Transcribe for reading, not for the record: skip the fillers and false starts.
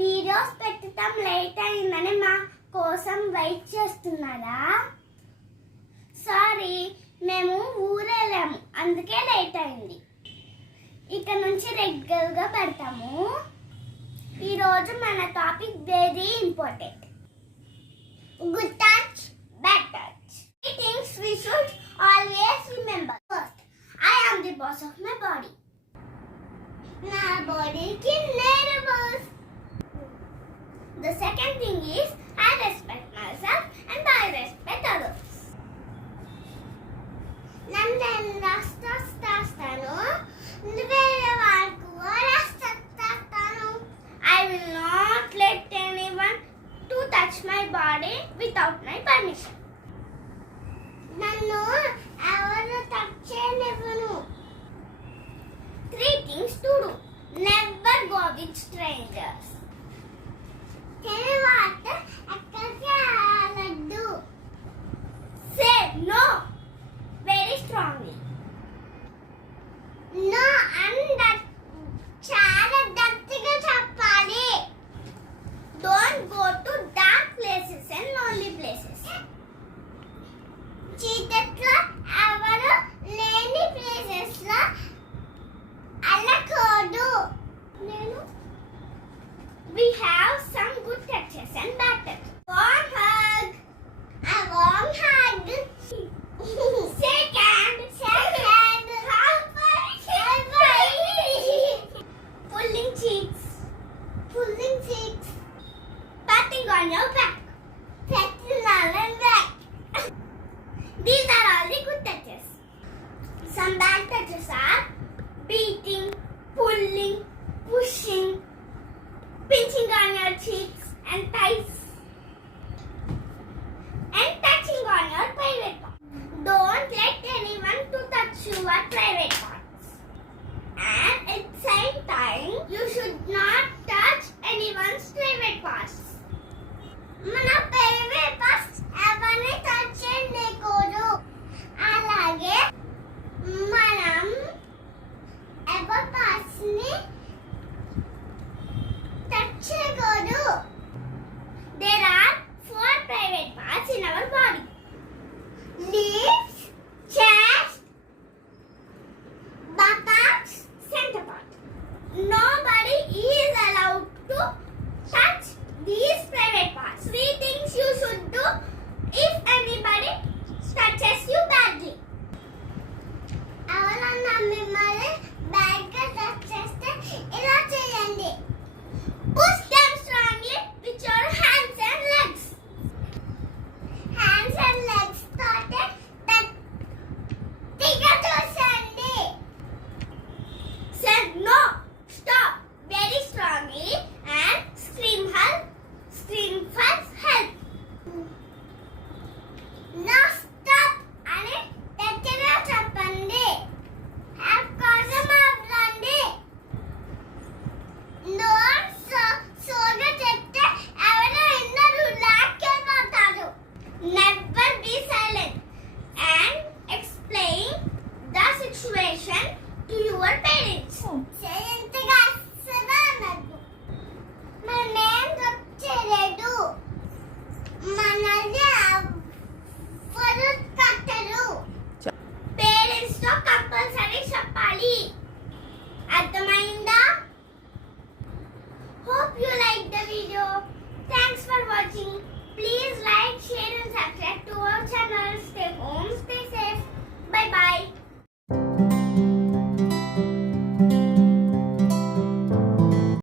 వీడియోస్ పెట్టడం లేట్ అయిందని మా కోసం వెయిట్ చేస్తున్నారా? సారీ, మేము ఊరెళ్ళాము, అందుకే లేట్ అయింది. ఇక నుంచి రెగ్యులర్గా పెడతాము. ఈరోజు మన topic very important. Good touch, bad touch. Three things we should always remember. First, I am the boss of my body. నా బాడీకి నేను boss. The second thing is I respect myself and I respect others. నన్ను రాస్తాను, వేరే వాళ్ళకు రాస్తాను. I will not let anyone to touch my body without my permission. నన్ను ఎవరు టచ్ చేయనివ్వను. Three things to do. Never go with strangers. తర్వాత ఎక్కడికి వెళ్ళొద్దు. Say no very strongly. No and చాలా గట్టిగా చెప్పాలి. Don't go to dark places and lonely places. చీకట్లో ఎవరు లేని ప్లేసెస్ లో వెళ్ళకూడదు. We have some good touches and bad touches. Warm hug. A warm hug. Shake hand. High five. Pulling cheeks. Patting on your back. Patting on your back. These are all the good touches. Some bad touches are beating, pulling, pushing, pinching on your cheeks and thighs, and touching on your private parts. Don't let anyone to touch your private parts. And at the same time, you should not touch anyone's private parts. మన private parts ఎవరిని touch చేయకూడదు. అలాగే మనం ఎవరి parts ని touch చేయకూడదు. There are 4 private parts in our body. Lips, chest, buttocks, center part. Nobody is allowed to touch these private parts. 3 things you should do if anybody touches you badly. ఎవరన్నా మిమ్మల్ని బ్యాడ్గా టచ్ చేస్తే ఇలా చేయండి. Push them strongly with your hands and legs. Hands and legs తోటి గట్టిగా చూసండి. Say no, stop very strongly and scream for help. No, stop అని గట్టిగా చెప్పండి. Help కోసం ఆపండి. No, సోగా చెప్తే ఎవరో ఇన్నరు లాక్కెళ్ళిపోతారు. Never be silent and explain the situation to your parents. సైలెంట్గా అస్సలు అనద్దు. మనమేం తప్పు చేయలేదు. మనల్ని ఎవరు కట్టరు. పేరెంట్స్ తో కంపల్సరీ చెప్పాలి. అర్థమైందా? Hope you like the video. Thanks for watching. Please like, share and subscribe to our channel. Stay home.